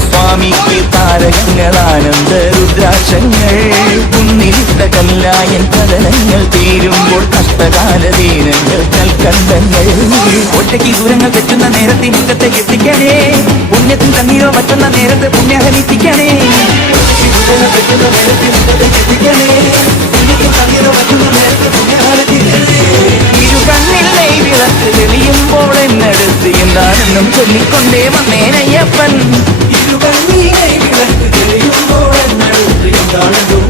സ്വാമിക്ക് താരകങ്ങൾ ആനന്ദ രുദ്രാക്ഷങ്ങൾ കുന്നിലിട്ട കല്ലായൻ കഥനങ്ങൾ തീരുമ്പോൾ കഷ്ടകാല ദീനങ്ങൾ കൽക്കണ്ടങ്ങൾ ഒറ്റയ്ക്ക് ദൂരങ്ങൾ തെറ്റുന്ന നേരത്തെ മുഖത്തേക്ക് എത്തിക്കണേ പുണ്യത്തിൽ കണ്ണീരോ പറ്റുന്ന നേരത്തെ പുണ്യഹലിപ്പിക്കണേ തെറ്റുന്ന നേരത്തെ മുഖത്തേക്ക് എത്തിക്കണേ പുണ്യത്തിൽ കണ്ണീരോ പറ്റുന്ന നേരത്തെ പുണ്യഹലിപ്പിക്കണേ ഇരുകണ്ണിൽ വിളക്ക് തെളിയുമ്പോൾ എന്നടുത്ത് എന്താണെന്നും ചൊല്ലിക്കൊണ്ടേ വന്നേനയ്യപ്പൻ ഇരുകണ്ണിൽ വിളക്ക് തെളിയുമ്പോൾ എന്നടുത്ത് എന്താണെന്നും